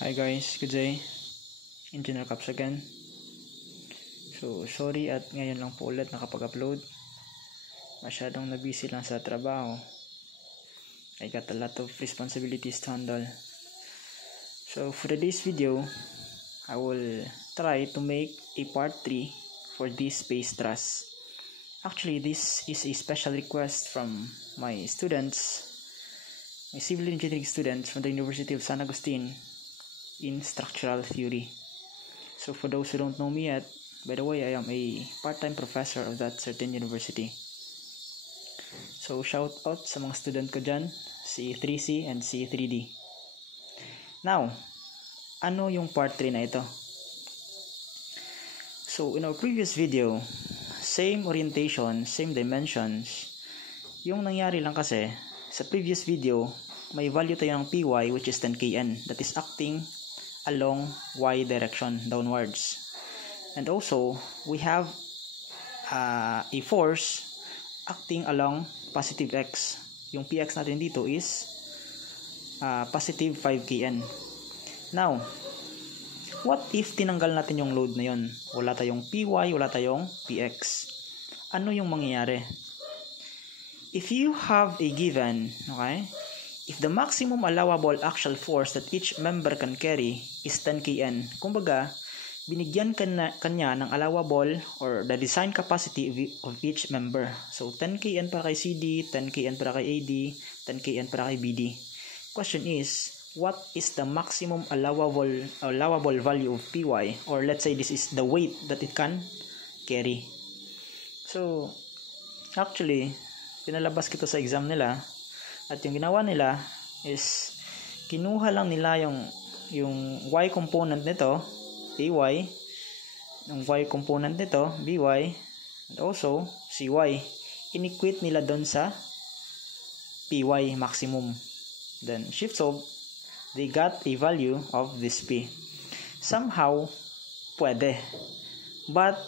Hi guys, good day. Engineer Caps again. So, sorry at ngayon lang po ulit nakapag-upload. Masyadong na-busy lang sa trabaho. I got a lot of responsibilities to handle. So, for today's video, I will try to make a part 3 for this space truss. Actually, this is a special request from my students, my civil engineering students from the University of San Agustin in structural theory. So for those who don't know me yet, by the way, I am a part-time professor of that certain university. So shout out sa mga student ko dyan, CE3C and CE3D. Now, ano yung part 3 na ito? So in our previous video, same orientation, same dimensions. Yung nangyari lang kasi, sa previous video, may value tayo ng Py which is 10 kN that is acting along y direction downwards, and also we have a force acting along positive x. Yung px natin dito is positive 5 kN. Now, what if tinanggal natin yung load na yun? Wala tayong py, wala tayong px. Ano yung mangyayari? If you have a given, okay, if the maximum allowable axial force that each member can carry is 10 kN, kumbaga, binigyan kanya ng allowable or the design capacity of each member. So, 10 kN para kay CD, 10 kN para kay AD, 10 kN para kay BD. Question is, what is the maximum allowable value of Py? Or let's say this is the weight that it can carry. So, actually, pinalabas ko sa exam nila. At yung ginawa nila is kinuha lang nila yung y component nito, Py, yung y component nito, By, and also Cy. Inequate nila doon sa Py maximum. Then shift solve, they got a value of this P. Somehow, pwede. But,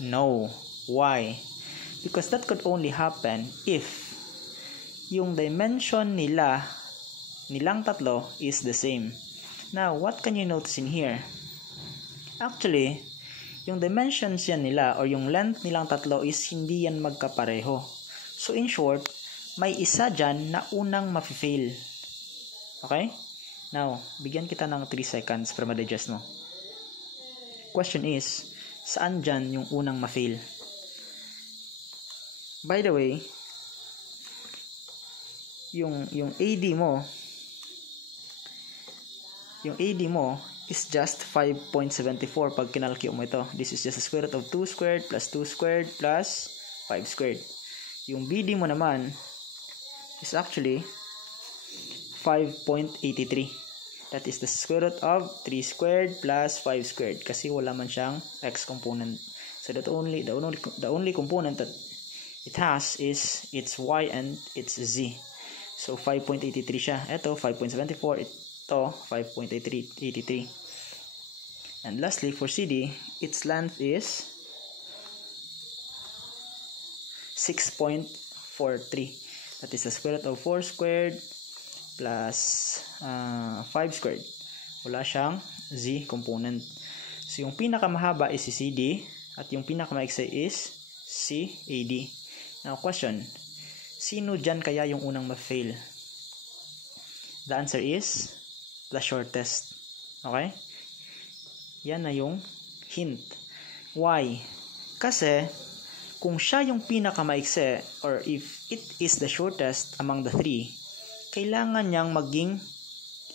no. Why? Because that could only happen if yung dimension nilang tatlo is the same. Now, what can you notice in here? Actually, yung dimensions yan nila or yung length nilang tatlo is hindi yan magkapareho. So, in short, may isa dyan na unang mafe-fail. Okay? Now, bigyan kita ng 3 seconds para ma-digest mo. Question is, saan dyan yung unang ma-fail? By the way, yung AD mo is just 5.74 pag kinalculate mo ito. This is just the square root of 2 squared plus 2 squared plus 5 squared. Yung BD mo naman is actually 5.83. That is the square root of 3 squared plus 5 squared kasi wala man siyang x component. So the only component that it has is its y and its z. So, 5.83 siya. Ito, 5.74. Ito, 5.83. And lastly, for CD, its length is 6.43. That is the square root of 4 squared plus 5 squared. Wala siyang Z component. So, yung pinakamahaba is si CD at yung pinakamaiksi is si AD. Now, question. Sino dyan kaya yung unang ma-fail? The answer is the shortest. Okay? Yan na yung hint. Why? Kasi, kung siya yung pinakamaikse or if it is the shortest among the three, kailangan niyang maging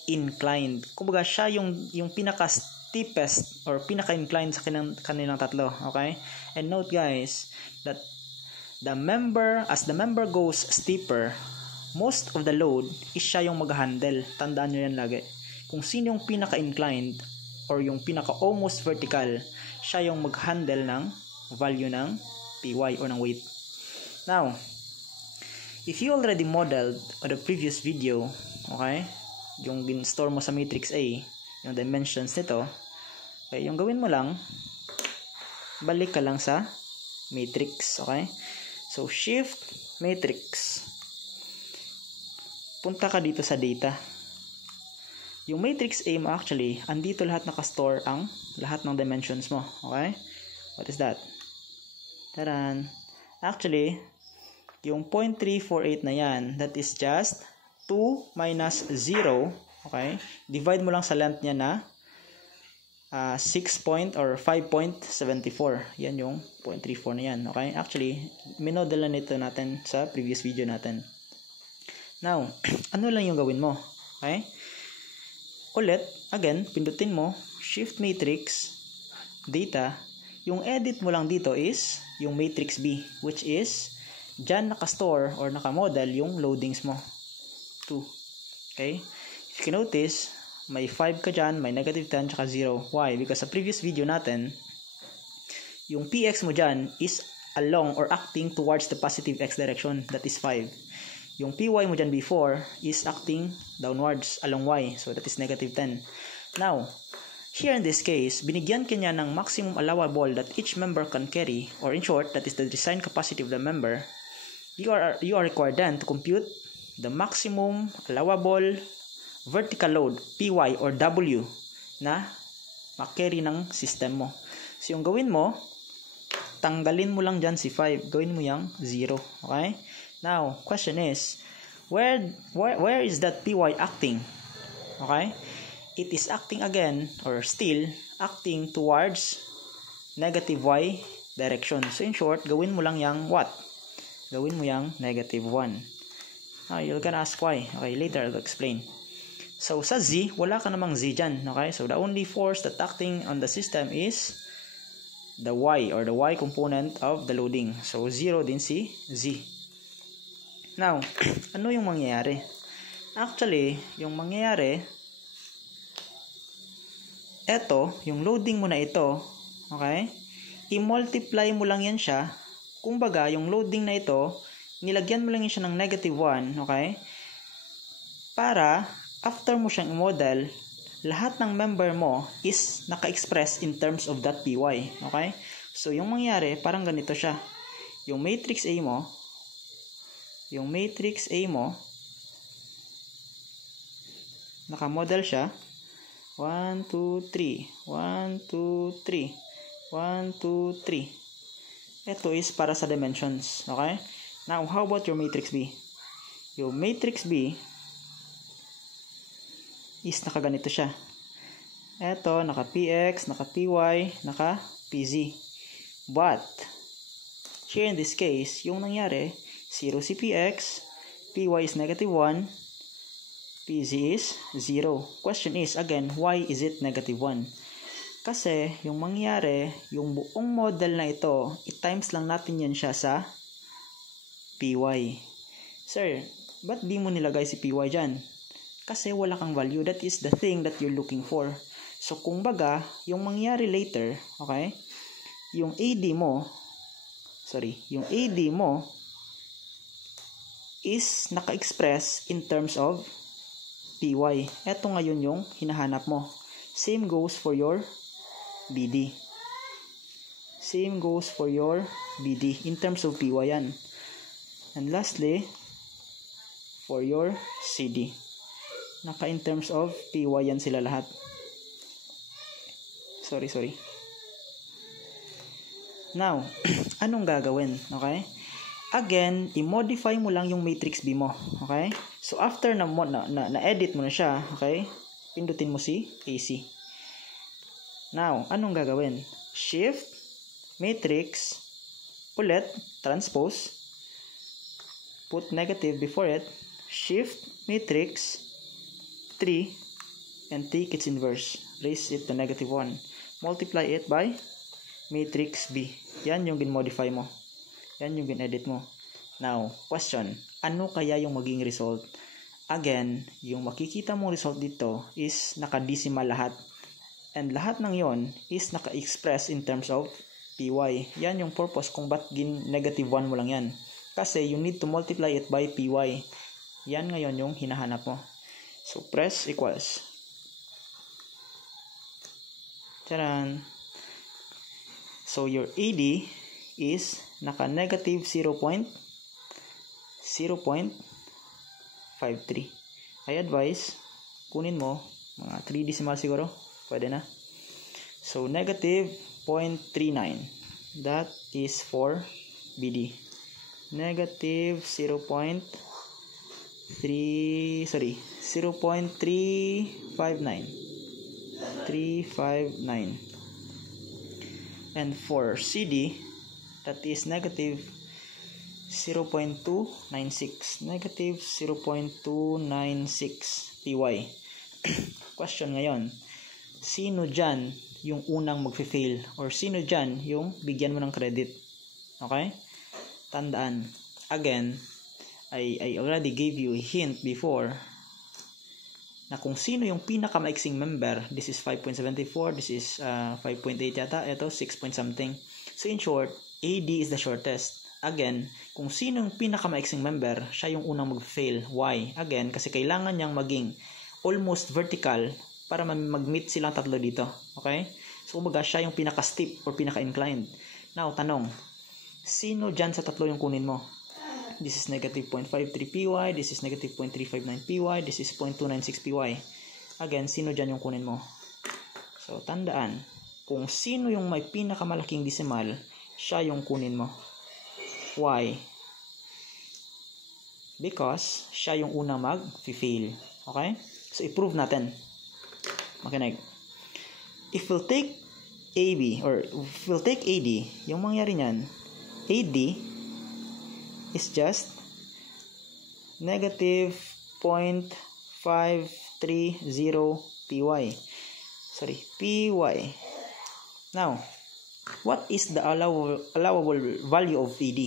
inclined. Kumbaga, siya yung pinaka-steepest or pinaka-inclined sa kanilang tatlo. Okay? And note guys, that as the member goes steeper, most of the load is siya yung mag-handle. Tandaan nyo yan lagi. Kung sino yung pinaka-inclined or yung pinaka-almost vertical, siya yung mag-handle ng value ng Py or ng weight. Now, if you already modeled on the previous video, okay, yung gin-store mo sa matrix A, yung dimensions nito, okay, yung gawin mo lang, balik ka lang sa matrix, okay? So, shift, matrix. Punta ka dito sa data. Yung matrix A mo actually, andito lahat nakastore ang lahat ng dimensions mo. Okay? What is that? Taran! Actually, yung 0.348 na yan, that is just 2 minus 0. Okay? Divide mo lang sa length niya na 5.74. Yan yung 0.34 na yan. Okay? Actually, minodel na nito natin sa previous video natin. Now, ano lang yung gawin mo? Okay? Ulit, again, pindutin mo, shift matrix, data. Yung edit mo lang dito is yung matrix B, which is dyan nakastore or nakamodel yung loadings mo. 2. Okay? If you can notice, may 5 ka dyan, may negative 10, tsaka 0. Why? Because sa previous video natin, yung px mo dyan is along or acting towards the positive x direction. That is 5. Yung py mo dyan before is acting downwards along y. So, that is negative 10. Now, here in this case, binigyan ka niya ng maximum allowable that each member can carry, or in short, that is the design capacity of the member. You are required then to compute the maximum allowable vertical load, PY or W, na makarry ng system mo. So, yung gawin mo, tanggalin mo lang dyan si 5. Gawin mo yung 0. Okay? Now, question is, where is that PY acting? Okay? It is acting again, or still, acting towards negative Y direction. So, in short, gawin mo lang yung what? Gawin mo yung negative 1. Now, you're gonna ask why. Okay, later I'll explain. So, sa Z, wala ka namang Z dyan. Okay? So, the only force that acting on the system is the Y or the Y component of the loading. So, 0 din si Z. Now, ano yung mangyayari? Actually, yung mangyayari, eto, yung loading mo na ito, okay? I-multiply mo lang yan siya. Kumbaga, yung loading na ito, nilagyan mo lang yan siya ng negative 1, okay? Para, after mo siyang i-model, lahat ng member mo is naka-express in terms of that PY. Okay? So, yung mangyari, parang ganito siya. Yung matrix A mo, naka-model siya. 1, 2, 3. 1, 2, 3. 1, 2, 3. Ito is para sa dimensions. Okay? Now, how about your matrix B? Yung matrix B, is nakaganito siya. Eto, naka PX, naka PY, naka PZ. But, here in this case, yung nangyari, 0 si PX, PY is negative 1, PZ is 0. Question is, again, why is it negative 1? Kasi, yung mangyari, yung buong model na ito, i-times lang natin yan siya sa PY. Sir, ba't di mo nilagay si PY dyan? Kasi wala kang value. That is the thing that you're looking for. So, kung baga, yung mangyari later, okay, yung AD mo is naka-express in terms of PY. Eto ngayon yung hinahanap mo. Same goes for your BD. In terms of PY yan. And lastly, for your CD. In terms of PY yan sila lahat. Sorry. Now, anong gagawin? Okay? Again, i-modify mo lang yung matrix B mo. Okay? So, after na-edit mo na siya, okay? Pindutin mo si AC. Now, anong gagawin? Shift, matrix, ulit, transpose, put negative before it, shift, matrix, 3 and take its inverse. Raise it to negative 1. Multiply it by matrix B. Yan yung gin-modify mo. Yan yung gin-edit mo. Now, question. Ano kaya yung maging result? Again, yung makikita mong result dito is naka-decimal lahat. And lahat ng yon is naka-express in terms of PY. Yan yung purpose kung ba't gin-negative 1 mo lang yan. Kasi you need to multiply it by PY. Yan ngayon yung hinahanap mo. So, press equals. Taran! So, your AD is naka-negative 0.53. I advise, kunin mo, Mga 3 decimal siguro. Pwede na. So, negative 0.39. That is for BD. Negative 0.359. And for CD, that is negative 0.296. Negative 0.296 PY. Question ngayon, sino dyan yung unang mag-fail? Or sino dyan yung bigyan mo ng credit? Okay? Tandaan. Again, I already gave you a hint before na kung sino yung pinakamaiksing member. This is 5.74, this is 5.8 yata, ito 6 point something. So in short, AD is the shortest. Again, kung sino yung pinakamaiksing member, siya yung unang mag-fail. Why? Again, kasi kailangan niyang maging almost vertical para mag-meet silang tatlo dito. Okay? So kumbaga, siya yung pinaka-steep or pinaka-inclined. Now, tanong, sino dyan sa tatlo yung kunin mo? This is negative 0.53 PY. This is negative 0.359 PY. This is 0.296 PY. Again, sino dyan yung kunin mo? So, tandaan, kung sino yung may pinakamalaking decimal, siya yung kunin mo. Why? Because siya yung unang mag-fail. Okay? So, i-prove natin. Makinig. If we'll take AB, or if we'll take AD, yung mangyari niyan, AD is just negative 0.530 PY. Sorry, PY. Now, what is the allowable value of AD?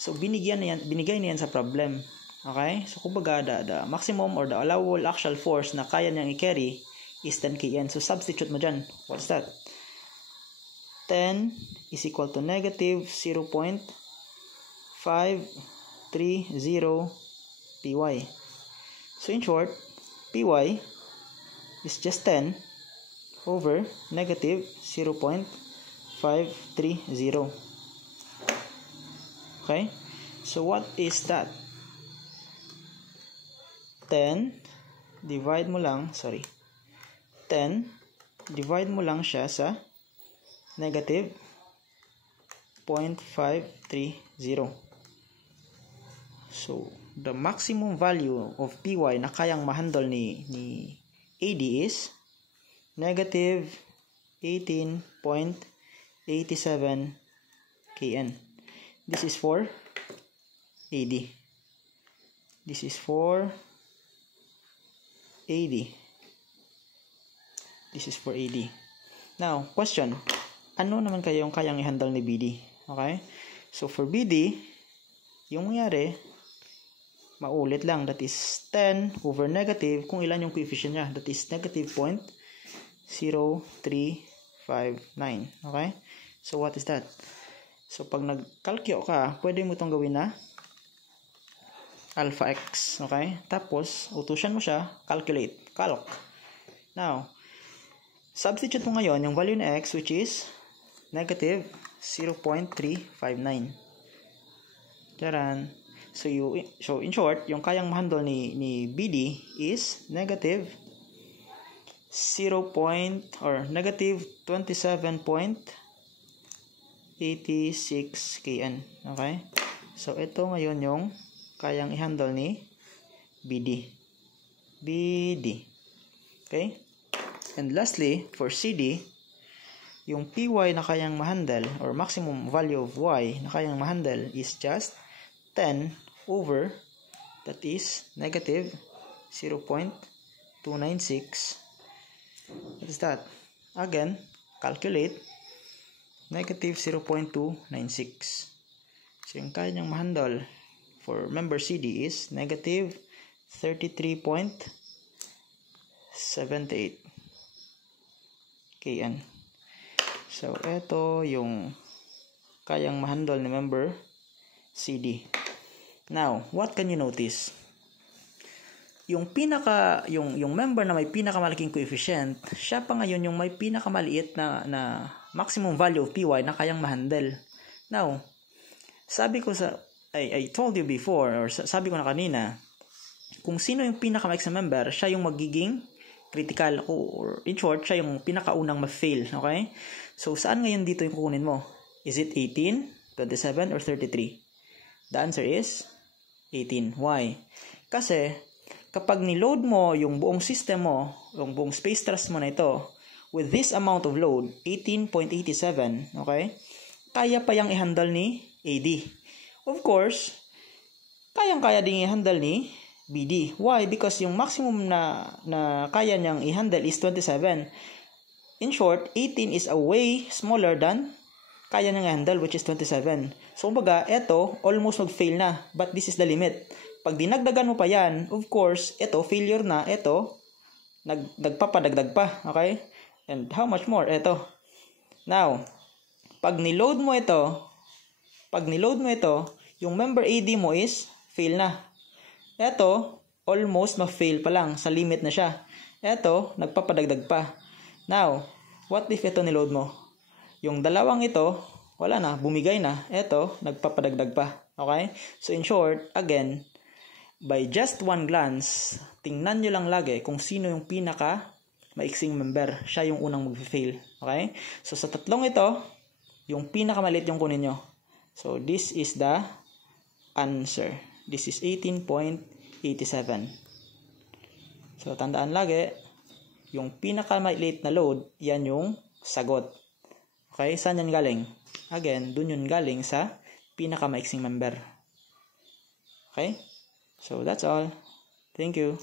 So, binigay na yan sa problem. Okay? So, kumbaga, the maximum or the allowable actual force na kaya niyang i-carry is 10 kN. So, substitute mo dyan. What's that? 10 is equal to negative 0.530 PY. So, in short, PY is just 10 over negative 0.530. Okay? So, what is that? 10 divide mo lang siya sa negative 0.530. So, the maximum value of PY na kayang mahandle ni AD is negative 18.87 kN. This is for AD. This is for AD. This is for AD. Now, question. Ano naman kaya yung kayang i-handle ni BD? Okay? So, for BD, yung mangyari, maulit lang. That is 10 over negative. Kung ilan yung coefficient niya. That is negative 0.0359. Okay? So, what is that? So, pag nag-calcio ka, pwede mo itong gawin na alpha x. Okay? Tapos, utusan mo siya, calculate. Calc. Now, substitute mo ngayon yung value na x, which is negative 0.359. Diyan. So, in short, yung kayang mahandle ni BD is negative 27.86 kN. Okay? So, ito ngayon yung kayang i-handle ni BD. Okay? And lastly, for CD, yung PY na kayang mahandle or maximum value of Y na kayang mahandle is just 10 over, that is negative 0.296. What is that? Again, calculate negative 0.296. So, yung kaya niyang mahandle for member CD is negative 33.78 kN. So, ito yung kayang mahandle ni member CD. Now, what can you notice? Yung member na may pinakamalaking coefficient, siya pa ngayon yung may pinakamaliit na maximum value of PY na kayang mahandle. Now, sabi ko I told you before, or sabi ko na kanina, kung sino yung pinakamaiksing member, siya yung magiging critical, or in short, siya yung pinakaunang ma-fail, okay? So, saan ngayon dito yung kukunin mo? Is it 18, 27, or 33? The answer is 18. Why? Kasi, kapag niload mo yung buong system mo, yung buong space thrust mo na ito, with this amount of load, 18.87, okay? Kaya pa yung i-handle ni AD. Of course, kayang-kaya din i-handle ni BD. Why? Because yung maximum na kaya niyang i-handle is 27. In short, 18 is a way smaller than kaya niyang i-handle, which is 27. So, kumbaga, eto, almost mag-fail na. But this is the limit. Pag dinagdagan mo pa yan, of course, eto, failure na. Eto, nagpapadagdag pa. Okay? And how much more? Eto. Now, pag niload mo ito, yung member AD mo is fail na. Eto, almost ma-fail pa lang. Sa limit na siya. Eto, nagpapadagdag pa. Now, what if ito niload mo? Yung dalawang ito, wala na, bumigay na. Eto, nagpapadagdag pa. Okay? So, in short, again, by just one glance, tingnan nyo lang lagi kung sino yung pinaka maiksing member. Siya yung unang mag-fail. Okay? So, sa tatlong ito, yung pinakamaliit yung kunin nyo. So, this is the answer. This is 18.87. So, tandaan lagi, yung pinakamaliit na load, yan yung sagot. Okay? Saan yan galing? Again, dun yun galing sa pinakamaiksing member. Okay? So, that's all. Thank you.